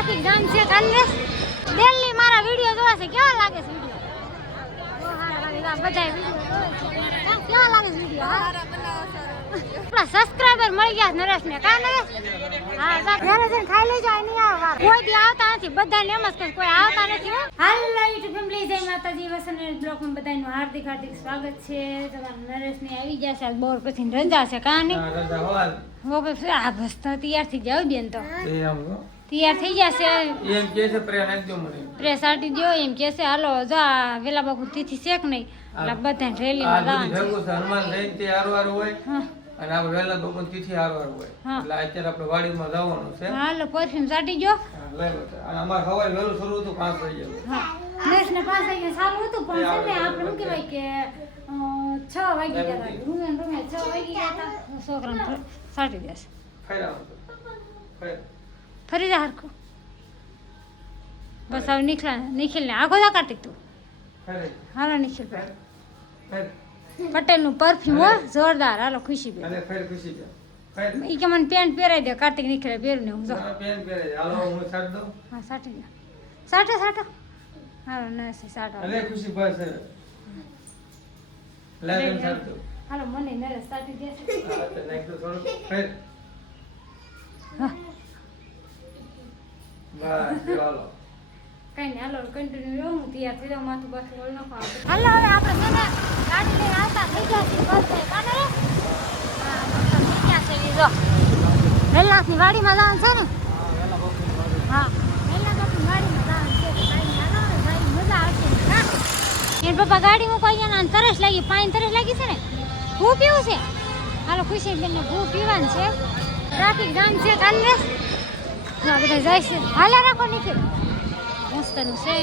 traffic jam છે કાલે દિલ્હી મારા વિડિયો જોવા છે કેવા લાગે છે વિડિયો બહુ સારા લાગે બધા વિડિયો કેવા લાગે છે વિડિયો સારા બનાવો આપણા સબસ્ક્રાઇબર મળી ગયા નરેશને કા નરેશ હા ઘરે જઈને ખાઈ લેજો આ નહીં આવે કોઈ દી આવતા નથી બધાને એમ જ કે કોઈ આવતા નથી હાલો યુટ્યુબ ફેમિલી જય માતાજી વસંત બ્લોગમાં બધાનું હાર્દિક હાર્દિક સ્વાગત છે તમારા નરેશને આવી ગયા છે બોર પછી રજા છે કા નહીં હો ભાઈ આ બસ તો તૈયાર થઈ જાવ બેન તો તૈયાર થઈ જશે એમ કે છે પ્રે નાખજો મને પ્રેસ આટી દો એમ કે છે હાલો જા વેલા બાપુ તિથિ શેક નહીં એટલે બધા રેલીમાં જવાનું છે હનુમાન જયંતિ તે હારવાર હોય અને આપણે વેલા બાપુ તિથિ હારવાર હોય એટલે અત્યારે આપણે વાડીમાં જવાનું છે હાલો પરફ્યુમ સાટી જો લઈ લો અને અમાર સવારે વેલું શરૂ હતું 5 વાગે હા નેસને 5 વાગે ચાલુ હતું પણ છે ને આપણે શું કહેવાય કે 6 વાગે ગયા રૂમે 6 વાગે ગયા હતા છોકરાને સાટી દેશે ફરી જા હરખો બસ હવે નિખિલને આખો જા કાઢી તું હાલો નિખિલ પટેલ નું પરફ્યુમ હો જોરદાર હાલો ખુશી બે ઈ કે મને પેન્ટ પહેરાઈ દે કાર્તિક નિખિલે પહેરું ને હું જો પેન્ટ પહેરાઈ હાલો હું સાટ દઉં હા સાટી દે સાટો હાલો નસી સાટો અલે ખુશી બસ લાગન સાટ દો હાલો મને નરેશ સાટી દે હા તો નાખ દો થોડું ફેર હા બસ ચાલો કઈ નહીં હાલો કન્ટિન્યુ રહું હું તૈયાર થઈ જાઉં માથું બાથું ઓળ નાખો હાલો હવે આપણે છે ને ગાડી લઈને આવતા થઈ ગયા છીએ બસ કાને રે હા થઈ ગયા છે ઈ જો વેલાસની વાડીમાં જવાનું છે ને હા વેલાસની વાડીમાં જવાનું છે કાઈ હાલો ભાઈ મજા આવશે હા એન પપ્પા ગાડી મૂકો અહીંયા ને તરસ લાગી પાણી તરસ લાગી છે ને ભૂ પીવું છે હાલો ખુશી બેનને ભૂ પીવાનું છે ટ્રાફિક જામ છે કાલે હા બધા જાય છે હાલે રાખો નિખિલ મસ્તનું છે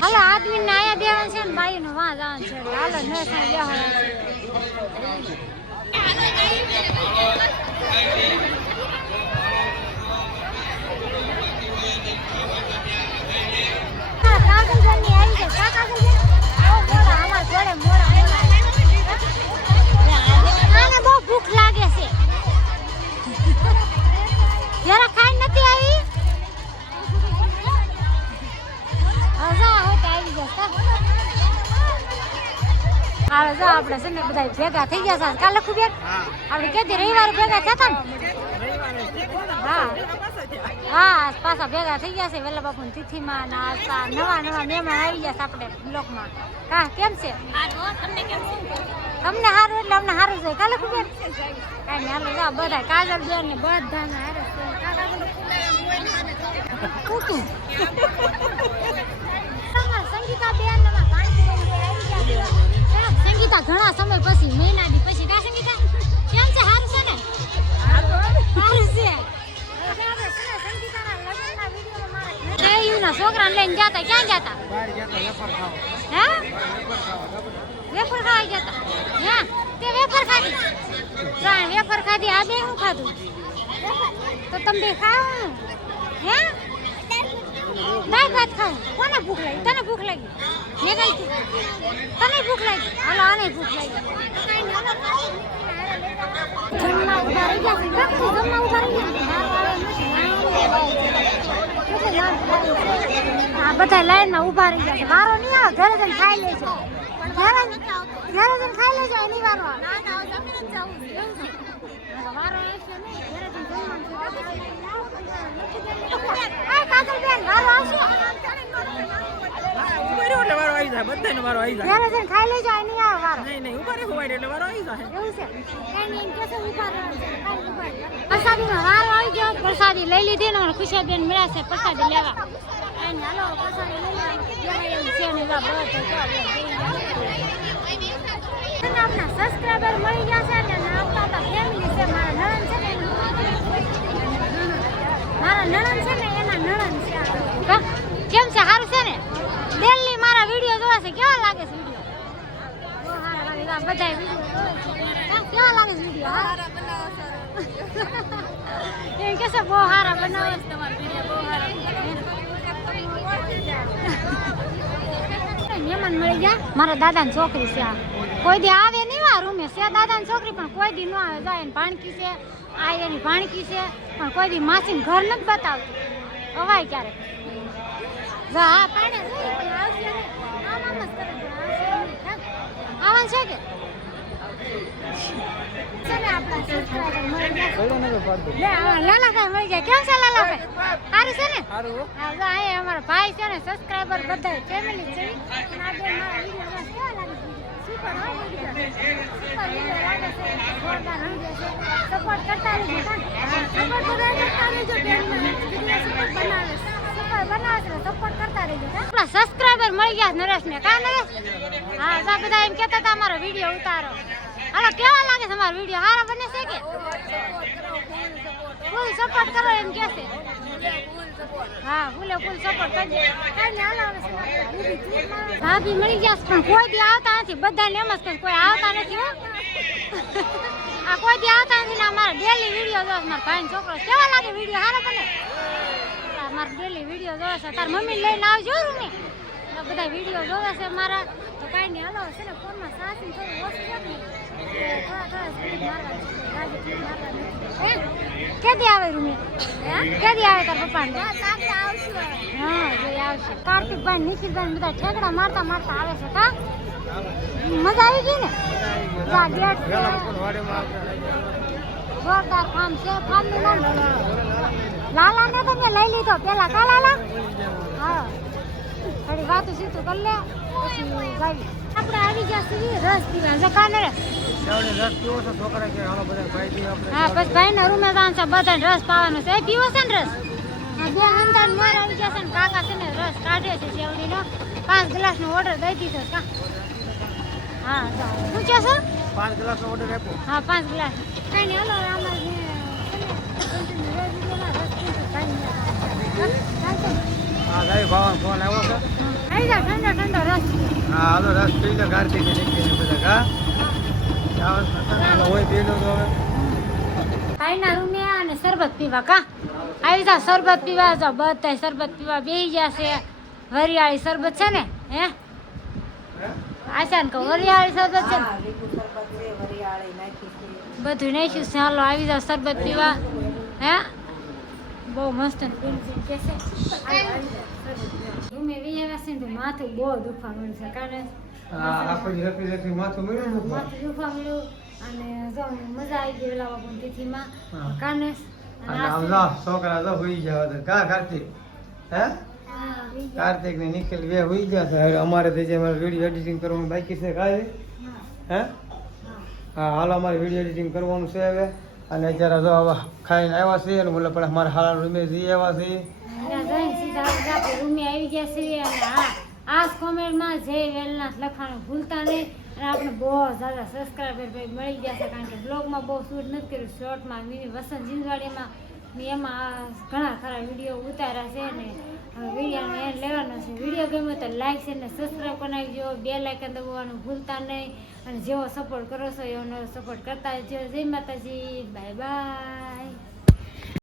હાલો આદમીને આયા બેવાનું છે ને બાઈનું વાં જવાનું છે હાલો ન સાઈ બેવાનું છે કાગલની આવી છે કાગલ મોડા અમાર જોડે મોડા આને બહુ ભૂખ લાગે છે જરા ખાઈ નથી આવી હજા હોતા આવી જશે હાલો જો આપણે છે ને બધા ભેગા થઈ ગયા છે કાલે ખૂબ આપણે કે રવિવારે ભેગા થયા ને હા હા પાછા ભેગા થઈ ગયા છે વેલા બાપુની તિથિમાં નવા મહેમાન આવી ગયા છે આપણે બ્લોકમાં હા કેમ છે તમને સારું એટલે અમને સારું છે કાલે ખૂબ કાંઈ નહીં હાલો જા બધા કાજલ બેન ને બધાને હારે છે સંગીતા બેન સંગીતા ઘણા સમય પછી મહિના દી પછી કા સંગીતા કેમ છે સારું છે ને સારું છે છોકરાને લઈને જતા ક્યાં જતા હે વેફર ખાવા જતા હે તે વેફર ખાધી ત્રણ વેફર ખાધી આ બે શું ખાધું તો તમે બે ખાવ હે દાળ ભાત ખાવ કોને ભૂખ લાગી તને ભૂખ લાગી મેં કઈ તને ભૂખ લાગી હાલો આને ભૂખ લાગી જમવા ઉભા રહી ગયા જમવા ઉભા રહી ગયા આ બધા લાઈનમાં ઉભા રહી ગયા છે વારો નહીં આવે ઘરે જઈને ખાઈ લેજો ઘરે જઈને ખાઈ લેજો એની વારો વારો આવશે નહીં ઘરે જઈને જમવાનું કાજલ બેન વારો આવશે વારો આવી જાય બધાનો વારો આવી જાય ઘરે જઈને ખાઈ લેજો એની આવે વારો નહીં ઉભા રહેવું હોય એટલે વારો આવી જાય એવું છે કઈ નહીં કે ઉભા પ્રસાદીનો વારો આવી ગયો પ્રસાદી લઈ લીધી ને ખુશીબેન મળ્યા છે પ્રસાદી લેવા હાલો પ્રસાદી લઈ લેવા આપણા સબસ્ક્રાઇબર મળી ગયા છે અને આપણા ફેમિલી છે મારા નણંદ છે ને એના નણંદ છે કેમ છે સારું છે ને દિલ્હી મારા વિડીયો જોવા છે કેવા લાગે છે વિડીયો બહુ સારા લાગે બધા વિડીયો કેવા લાગે છે વિડીયો સારા બનાવો એમ કે છે બહુ સારા બનાવો તમારા વિડીયો બહુ સારા મહેમાન મળી ગયા મારા દાદાની છોકરી છે આ કોઈ દી આવે નહીં દાદા રૂમે છે દાદાની છોકરી પણ કોઈ દી ન આવે જાય એની ભાણકી છે આ એની ભાણકી છે પણ કોઈ દી માસીને ઘર નથી બતાવતી અવાય ક્યારેક જા હા પાડે પણ આવશે નહીં આમ આમ જ કરે પણ આવશે નહીં આવવાનું છે કે ચલે આપણા સબસ્ક્રાઇબર મળી ગયા લાલાભાઈ મળી ગયા કેમ છે લાલાભાઈ સારું છે ને હા જો અહીંયા અમારા ભાઈ છે ને સબસ્ક્રાઇબર બધા ફેમિલી છે અને આ બે મારા વિડિયો કેવા લાગે છે સુપર હો વિડિયો સુપર વિડિયો લાગે છે જોરદાર વિડિયો છે સપોર્ટ કરતા રહેજો સપોર્ટ બધા કરતા રહેજો બેન વિડિયો સુપર બનાવે છે સપોર્ટ કરતા રહેજો આપણા સબસ્ક્રાઇબર મળી ગયા નરેશને કા નરેશ હા સા બધા એમ કહેતા હતા અમારો વિડિયો ઉતારો હાલો કેવા લાગે છે અમારો વિડિયો સારા બને છે કે ફૂલ સપોર્ટ કરો એમ કહે છે હા ફૂલે ફૂલ સપોર્ટ કરજો ભાભી મળી ગયા પણ કોઈ દી આવતા નથી બધાને એમ જ કે કોઈ આવતા નથી હો આ કોઈ દી આવતા નથી ને અમારા ડેલી વિડિયો જોવે મારા ભાઈનો છોકરો કેવા લાગે વિડિયો સારા બને મારા ડેલી વિડિયો જોવે છે તાર મમ્મી લઈને આવજો રૂમે બધા વિડિયો જોવે છે મારા તો કાંઈ નહીં હાલો છે ને ફોનમાં સાસી થોડું ઓછું છે ને થોડા સ્પીડ મારવા કેદી આવે રૂમે કેદી આવે તાર પપ્પાને હા જો આવશે કાર્તિકભાઈ નિખિલભાઈ બધા ઠેકડા મારતા મારતા આવે છે કા મજા આવી ગઈ ને જા ગેટ જોરદાર ફાર્મ છે ફાર્મનું નામ લાલાને તો મેં લઈ લીધો પેલા કા લાલા હા થોડી વાતું સીતું કરી લે પછી જાવી આપણે આવી ગયા છીએ રસ પીવા જકા ને રસ પીવો છો છોકરા કે હાલો બધા ભાઈ દી આપણે હા બસ ભાઈના રૂમે જવાનું છે બધાને રસ પાવાનો છે પીવો છે ને રસ હા બે હંતાન માર આવી ગયા છે ને કાકા છે ને રસ કાઢે છે શેવડીનો 5 ગ્લાસનો ઓર્ડર દઈ દીધો કા હા પૂછ્યો છો 5 ગ્લાસનો ઓર્ડર આપો હા 5 ગ્લાસ કઈ નહીં હાલો અમારે હા ભાઈ ભાવન ફોન આવ્યો છે આવી જા ઠંડો ઠંડો રસ હા હાલો રસ પી લો કાર્તિક ને બધા કા હોય પીલો તો હવે ભાઈના રૂમે અને શરબત પીવા કા આવી જા શરબત પીવા જો બધા શરબત પીવા બેહી ગયા છે વરિયાળી શરબત છે ને હે આશાન કહો વરિયાળી શરબત છે બધું નાખ્યું છે હાલો આવી જા શરબત પીવા હે બહુ મસ્ત કે છે રૂમે વિયાવા છે ને માથું બહુ દુખવા મળ્યું છે કારણ આખો દી રખડી રખડી માથું મળ્યું માથું દુખવા મળ્યું અને જો મજા આવી ગઈ ઓલા બાપુ તિથિમાં કાને અને આવલા છોકરા તો હોઈ જાવ તો કા કાર્તિક હે કાર્તિક ને નિખિલ બે હોઈ ગયા છે હવે અમારે તો જે અમારે વિડિયો એડિટિંગ કરવાનું બાકી છે કાલે હે હા હાલો અમારે વિડિયો એડિટિંગ કરવાનું છે હવે અને અત્યારે જો હવે ખાઈને આવ્યા છે અને બોલે પણ અમારે હાલા રૂમે જઈ આવ્યા છે સીધા રૂમે આવી ગયા છે અને હા આ કોમેન્ટમાં જય વેલનાથ લખવાનું ભૂલતા નહીં અને આપણે બહુ સારા સબસ્ક્રાઈબર ભાઈ મળી ગયા છે કારણ કે બ્લોગમાં બહુ શૂટ નથી કર્યું શોર્ટમાં મિની વસંત જીંદવાડીમાં એમાં ઘણા ખરા વિડીયો ઉતાર્યા છે ને વિડીયોને એ લેવાનો છે વિડીયો ગમ્યો તો લાઈક છે ને સબસ્ક્રાઈબ કરી નાખજો બે લાઇકન દબાવવાનું ભૂલતા નહીં અને જેવો સપોર્ટ કરો છો એવો સપોર્ટ કરતા જજો જય માતાજી બાય બાય